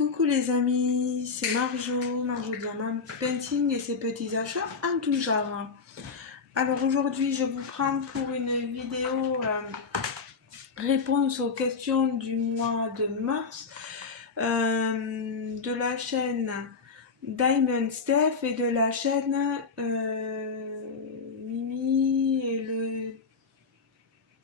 Coucou les amis, c'est Marjo Diamant Painting et ses petits achats en tout genre. Alors aujourd'hui je vous prends pour une vidéo réponse aux questions du mois de mars de la chaîne Diamond Steph et de la chaîne Mimi et le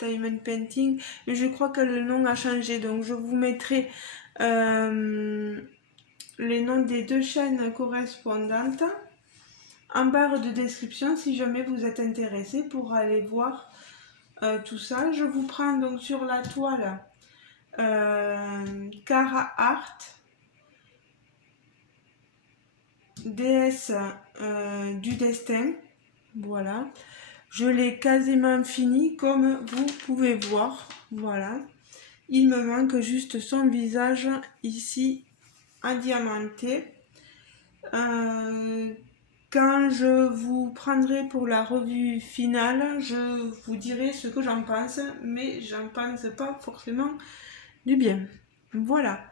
Diamond Painting. Je crois que le nom a changé, donc je vous mettrai les noms des deux chaînes correspondantes en barre de description si jamais vous êtes intéressé pour aller voir tout ça. Je vous prends donc sur la toile Cara Art, déesse du destin. Voilà, je l'ai quasiment fini comme vous pouvez voir. Voilà, il me manque juste son visage ici en diamanté. Quand je vous prendrai pour la revue finale, je vous dirai ce que j'en pense, mais j'en pense pas forcément du bien. Voilà.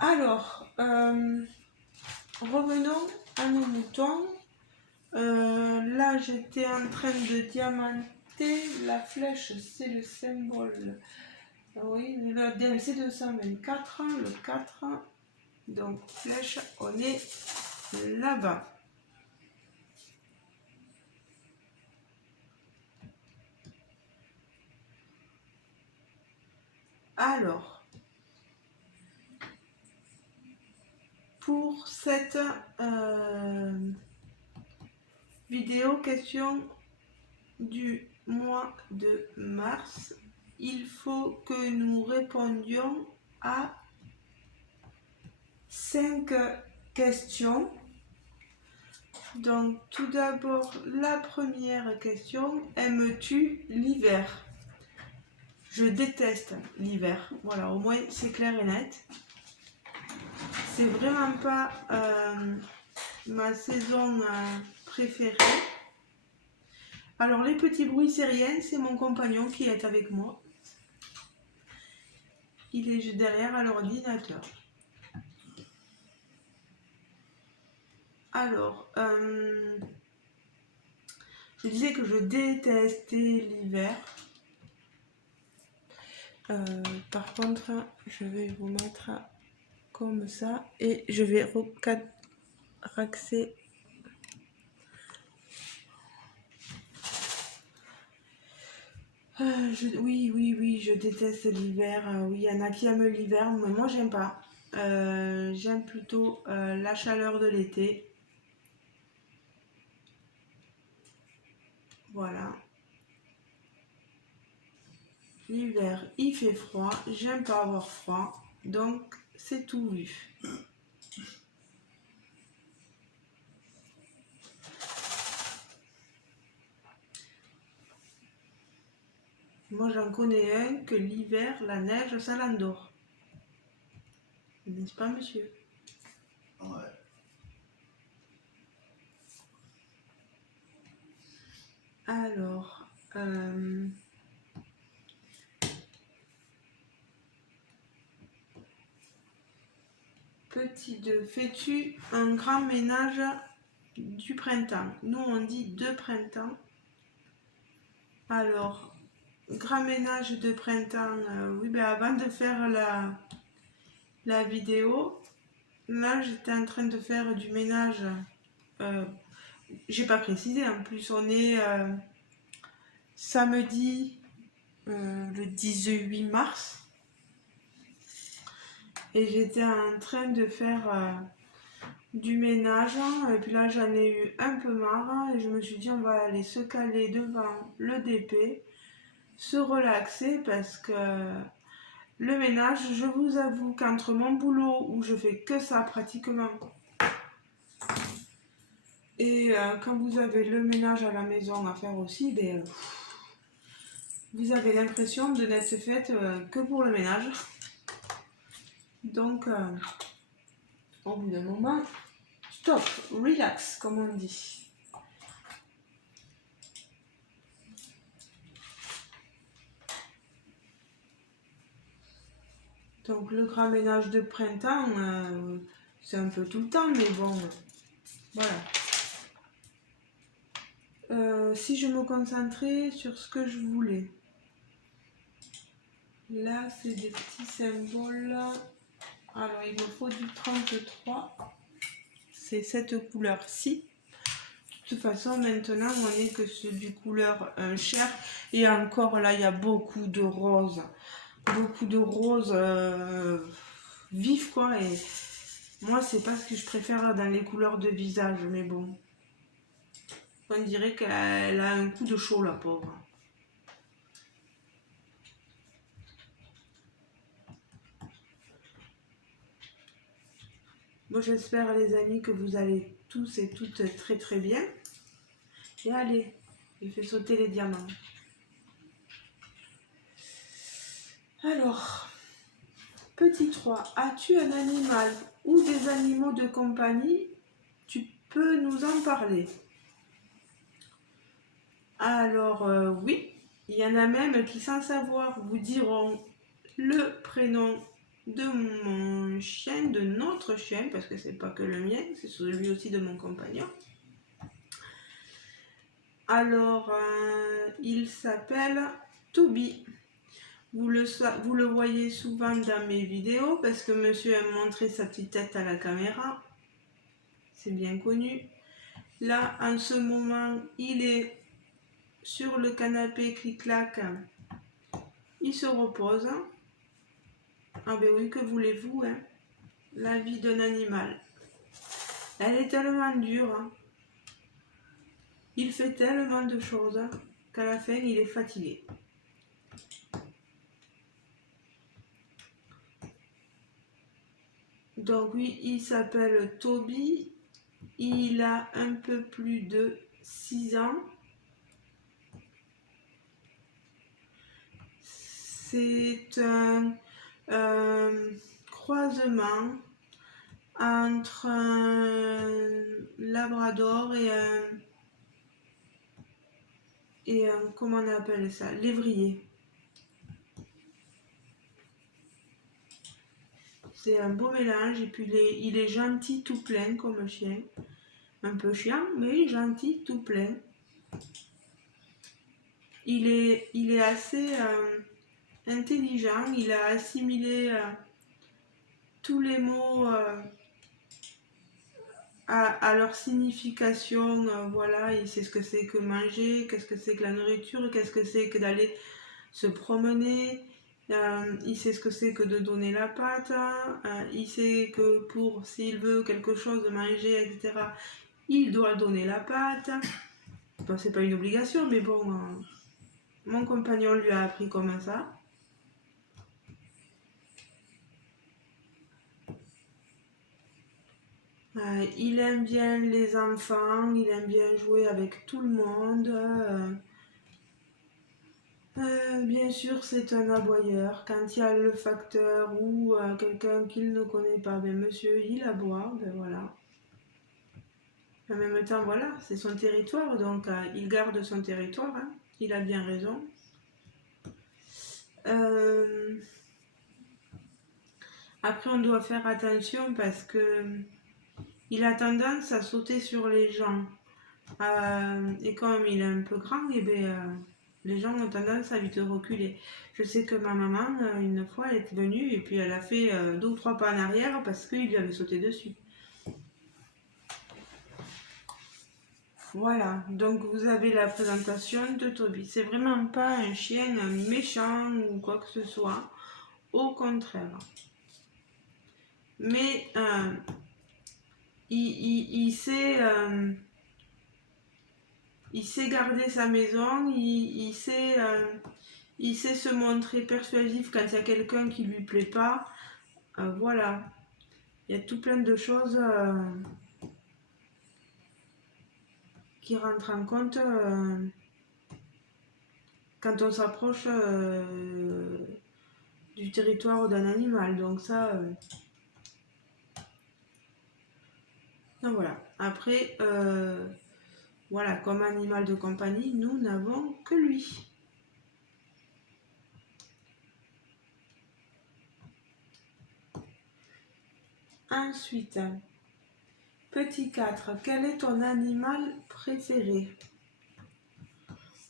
Alors, revenons à nos moutons. Là, j'étais en train de diamanter. La flèche, c'est le symbole. Oui, le DMC 224, le 4. Donc, flèche, on est là-bas. Alors, pour cette vidéo question du mois de mars, il faut que nous répondions à 5 questions. Donc, tout d'abord, la première question, aimes-tu l'hiver? Je déteste l'hiver. Voilà, au moins c'est clair et net. C'est vraiment pas ma saison préférée. Alors les petits bruits c'est rien, c'est mon compagnon qui est avec moi. Il est juste derrière à l'ordinateur. Alors, je disais que je détestais l'hiver. Par contre, je vais vous mettre comme ça et je vais raxer. Oui, je déteste l'hiver. Oui, il y en a qui aiment l'hiver, mais moi j'aime pas. J'aime plutôt la chaleur de l'été. Voilà. L'hiver, il fait froid. J'aime pas avoir froid. Donc, c'est tout vu. Moi, j'en connais un que l'hiver, la neige, ça l'endort. N'est-ce pas, monsieur? Ouais. Alors, petit 2, fais-tu un grand ménage du printemps? Nous, on dit de printemps. Alors, grand ménage de printemps, oui, ben avant de faire la vidéo, là, j'étais en train de faire du ménage. J'ai pas précisé, en plus, on est samedi le 18 mars. Et j'étais en train de faire du ménage, et puis là j'en ai eu un peu marre et je me suis dit on va aller se caler devant le DP, se relaxer parce que le ménage, je vous avoue qu'entre mon boulot où je fais que ça pratiquement et quand vous avez le ménage à la maison à faire aussi, ben, vous avez l'impression de n'être faite que pour le ménage. Donc au bout d'un moment, stop, relax comme on dit. Donc le grand ménage de printemps, c'est un peu tout le temps, mais bon, voilà. Si je me concentrais sur ce que je voulais. Là, c'est des petits symboles. Alors, il me faut du 33. C'est cette couleur-ci. De toute façon, maintenant, on n'est que sur du couleur chair. Et encore, là, il y a beaucoup de roses. Beaucoup de roses vifs, quoi. Et moi, c'est pas ce que je préfère dans les couleurs de visage. Mais bon, on dirait qu'elle a un coup de chaud, la pauvre. Bon, j'espère, les amis, que vous allez tous et toutes très très bien. Et allez, je fais sauter les diamants. Alors, petit 3, as-tu un animal ou des animaux de compagnie? Tu peux nous en parler. Alors, oui, il y en a même qui, sans savoir, vous diront le prénom de mon chien, de notre chien, parce que c'est pas que le mien, c'est celui aussi de mon compagnon. Alors, il s'appelle Toby. Vous le voyez souvent dans mes vidéos parce que monsieur aime montrer sa petite tête à la caméra. C'est bien connu. Là, en ce moment, il est sur le canapé clic-clac. Il se repose. Ah ben oui, que voulez-vous, hein? La vie d'un animal. Elle est tellement dure. Hein. Il fait tellement de choses qu'à la fin, il est fatigué. Donc oui, il s'appelle Toby. Il a un peu plus de 6 ans. C'est un croisement entre un labrador et un comment on appelle ça, lévrier. C'est un beau mélange et puis il est gentil tout plein comme chien. Un peu chiant, mais gentil tout plein. Il est assez intelligent, il a assimilé tous les mots à leur signification, voilà, il sait ce que c'est que manger, qu'est-ce que c'est que la nourriture, qu'est-ce que c'est que d'aller se promener, il sait ce que c'est que de donner la pâte, il sait que pour, s'il veut quelque chose de manger, etc., il doit donner la pâte. Bon, c'est pas une obligation, mais bon, mon compagnon lui a appris comme ça. Il aime bien les enfants, il aime bien jouer avec tout le monde. Bien sûr, c'est un aboyeur. Quand il y a le facteur ou quelqu'un qu'il ne connaît pas, ben monsieur, il aboie, ben voilà. En même temps, voilà, c'est son territoire, donc il garde son territoire, hein. Il a bien raison. Après, on doit faire attention parce que il a tendance à sauter sur les gens. Et comme il est un peu grand, et ben, les gens ont tendance à lui reculer. Je sais que ma maman, une fois, elle est venue et puis elle a fait 2 ou 3 pas en arrière parce qu'il lui avait sauté dessus. Voilà, donc vous avez la présentation de Toby. C'est vraiment pas un chien méchant ou quoi que ce soit. Au contraire. Mais il sait... il sait garder sa maison, il sait se montrer persuasif quand il y a quelqu'un qui lui plaît pas. Voilà, il y a tout plein de choses qui rentrent en compte quand on s'approche du territoire d'un animal. Donc ça, donc voilà. Après, voilà, comme animal de compagnie, nous n'avons que lui. Ensuite, petit 4, quel est ton animal préféré?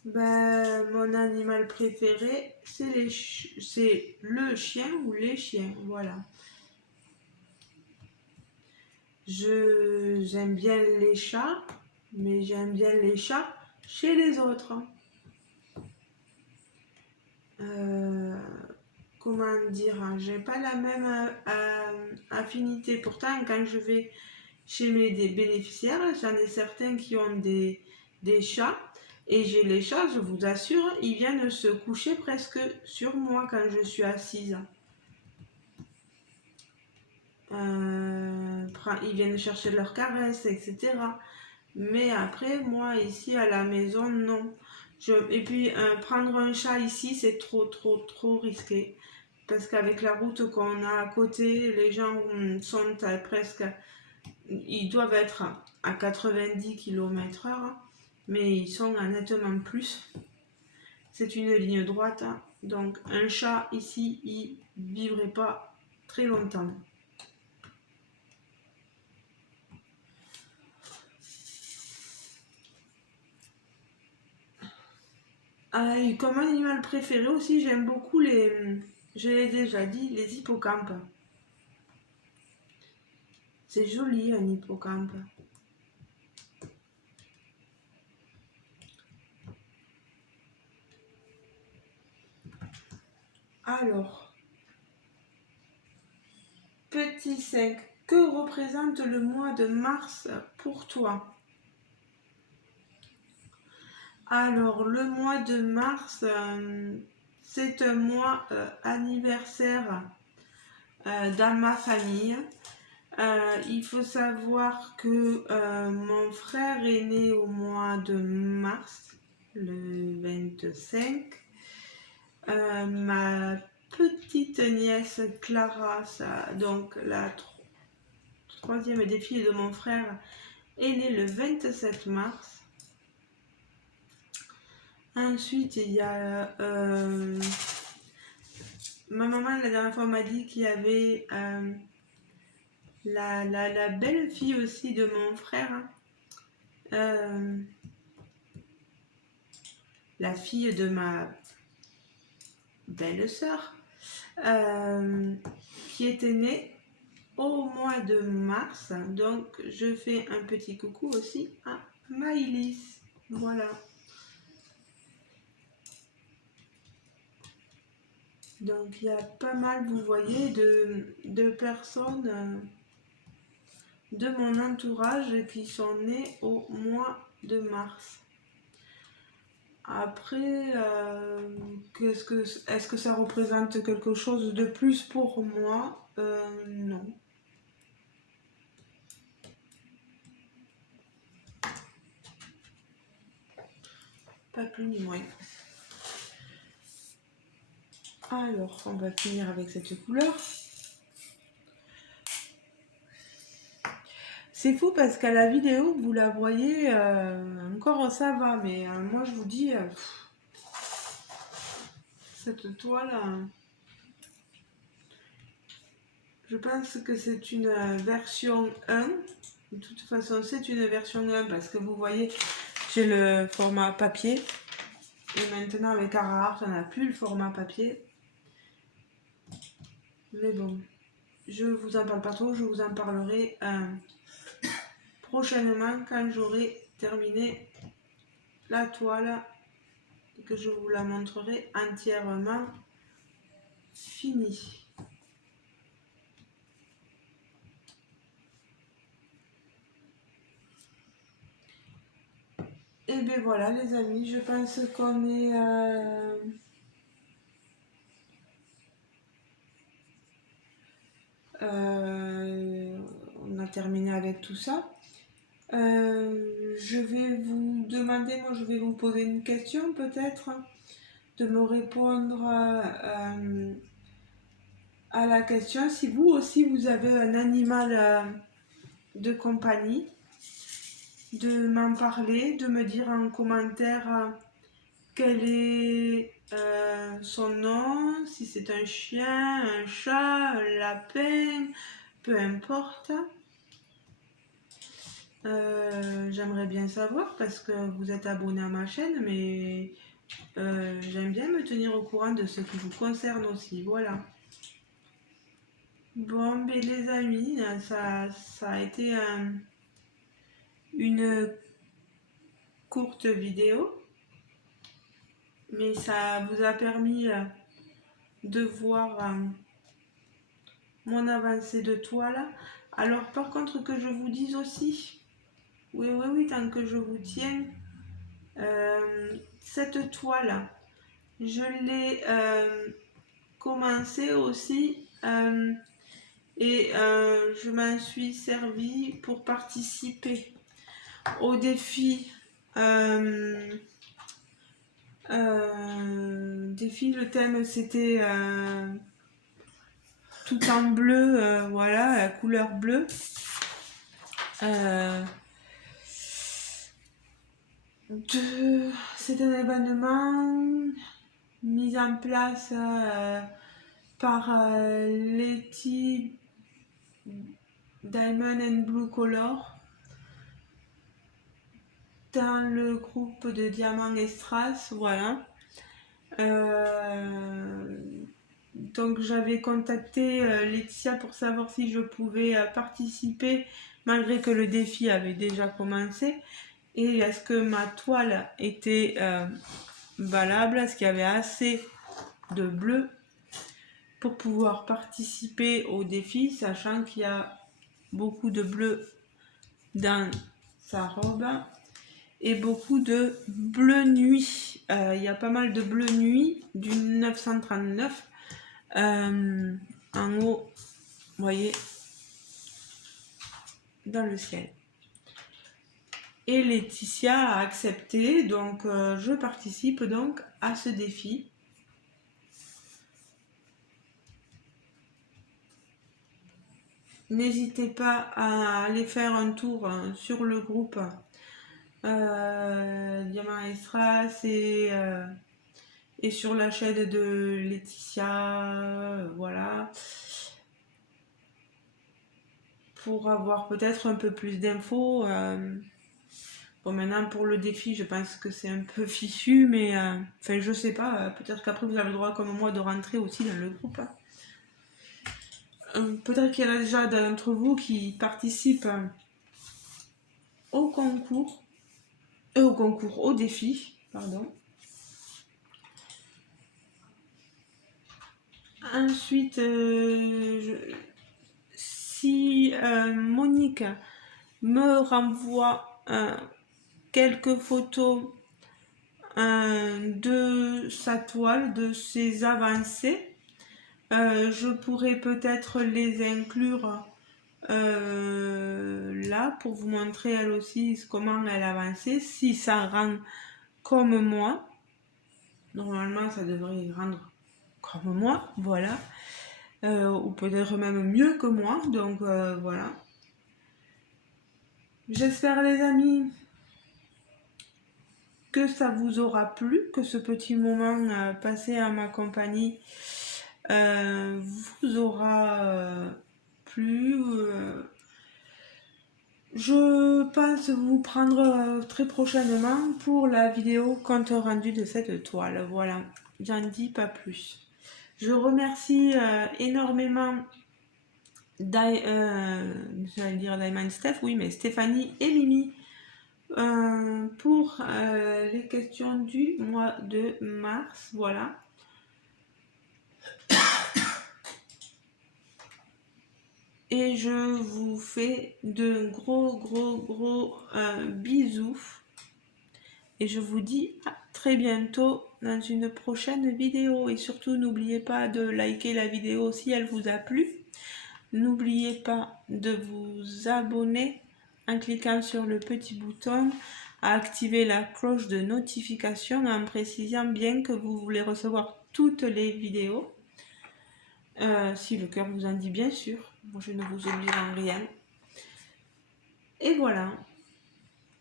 Ben, mon animal préféré, c'est le chien ou les chiens, voilà. J'aime bien les chats, mais j'aime bien les chats chez les autres. Comment dire, hein, j'ai pas la même affinité. Pourtant, quand je vais chez des bénéficiaires, j'en ai certains qui ont des chats. Et j'ai les chats, je vous assure, ils viennent se coucher presque sur moi quand je suis assise. Ils viennent chercher leurs caresses, etc. Mais après, moi, ici à la maison, non. Et puis, prendre un chat ici, c'est trop risqué. Parce qu'avec la route qu'on a à côté, les gens sont presque... Ils doivent être à 90 km/h, mais ils sont à nettement plus. C'est une ligne droite, donc un chat ici, il vivrait pas très longtemps. Comme animal préféré aussi, j'aime beaucoup je l'ai déjà dit, les hippocampes. C'est joli un hippocampe. Alors, petit 5, que représente le mois de mars pour toi? Alors, le mois de mars, c'est un mois anniversaire dans ma famille. Il faut savoir que mon frère est né au mois de mars, le 25. Ma petite nièce Clara, donc la troisième des filles de mon frère, est née le 27 mars. Ensuite, il y a ma maman, la dernière fois, m'a dit qu'il y avait la belle fille aussi de mon frère, la fille de ma belle-sœur, qui était née au mois de mars. Donc, je fais un petit coucou aussi à Maïlis. Voilà. Donc, il y a pas mal, vous voyez, de personnes de mon entourage qui sont nées au mois de mars. Après, est-ce que ça représente quelque chose de plus pour moi? Non. Pas plus ni moins. Alors, on va finir avec cette couleur. C'est fou parce qu'à la vidéo, vous la voyez, encore ça va, mais moi je vous dis, cette toile, je pense que c'est une version 1. De toute façon, c'est une version 1 parce que vous voyez, j'ai le format papier. Et maintenant, avec Carhartt, on n'a plus le format papier. Mais bon, je vous en parle pas trop, je vous en parlerai prochainement quand j'aurai terminé la toile et que je vous la montrerai entièrement finie. Et bien voilà les amis, je pense qu'on est... on a terminé avec tout ça. Je vais vous demander, moi je vais vous poser une question peut-être, de me répondre à la question si vous aussi vous avez un animal de compagnie, de m'en parler, de me dire en commentaire quel est son nom, si c'est un chien, un chat, un lapin, peu importe. J'aimerais bien savoir parce que vous êtes abonné à ma chaîne, mais j'aime bien me tenir au courant de ce qui vous concerne aussi. Voilà. Bon, mais les amis, ça a été une courte vidéo, mais ça vous a permis de voir mon avancée de toile. Alors, par contre, que je vous dise aussi, oui, tant que je vous tiens, cette toile, je l'ai commencé aussi et je m'en suis servi pour participer au défi. Le thème c'était tout en bleu, voilà, la couleur bleue. C'est un événement mis en place par Letty Diamond and Blue Color dans le groupe de Diamant et Strass, voilà. Donc j'avais contacté Laetitia pour savoir si je pouvais participer malgré que le défi avait déjà commencé et est-ce que ma toile était valable, est-ce qu'il y avait assez de bleu pour pouvoir participer au défi, sachant qu'il y a beaucoup de bleu dans sa robe et beaucoup de bleu nuit. Il y a pas mal de bleu nuit du 939 en haut, vous voyez, dans le ciel. Et Laetitia a accepté, donc je participe donc à ce défi. N'hésitez pas à aller faire un tour sur le groupe Diamant et Strass et sur la chaîne de Laetitia, voilà, pour avoir peut-être un peu plus d'infos. Bon, maintenant pour le défi, je pense que c'est un peu fichu, mais enfin, je sais pas, peut-être qu'après vous avez le droit, comme moi, de rentrer aussi dans le groupe. Peut-être qu'il y en a déjà d'entre vous qui participent au concours, au défi, pardon. Ensuite, si Monique me renvoie quelques photos de sa toile, de ses avancées, je pourrais peut-être les inclure là pour vous montrer elle aussi comment elle avançait, si ça rend comme moi. Normalement ça devrait rendre comme moi, voilà, ou peut-être même mieux que moi, donc voilà. J'espère les amis que ça vous aura plu, que ce petit moment passé à ma compagnie vous aura plu. Je pense vous prendre très prochainement pour la vidéo compte rendu de cette toile. Voilà, j'en dis pas plus. Je remercie énormément j'allais dire Diamond Steph, oui, mais Stéphanie et Mimi pour les questions du mois de mars. Voilà. Et je vous fais de gros bisous. Et je vous dis à très bientôt dans une prochaine vidéo. Et surtout, n'oubliez pas de liker la vidéo si elle vous a plu. N'oubliez pas de vous abonner en cliquant sur le petit bouton, à activer la cloche de notification en précisant bien que vous voulez recevoir toutes les vidéos. Si le cœur vous en dit, bien sûr. Moi, je ne vous oublie en rien. Et voilà.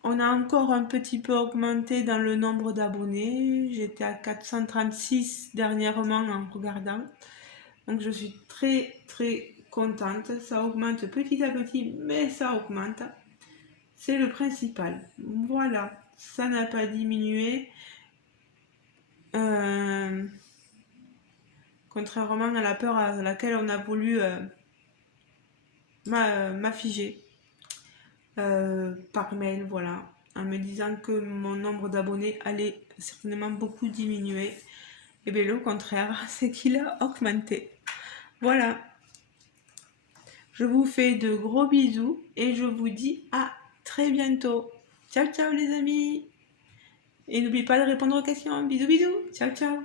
On a encore un petit peu augmenté dans le nombre d'abonnés. J'étais à 436 dernièrement en regardant. Donc, je suis très contente. Ça augmente petit à petit, mais ça augmente. C'est le principal. Voilà, ça n'a pas diminué. Contrairement à la peur à laquelle on a voulu m'afficher par mail, voilà, en me disant que mon nombre d'abonnés allait certainement beaucoup diminuer. Et bien le contraire, c'est qu'il a augmenté. Voilà. Je vous fais de gros bisous et je vous dis à très bientôt. Ciao ciao les amis. Et n'oubliez pas de répondre aux questions. Bisous bisous. Ciao ciao.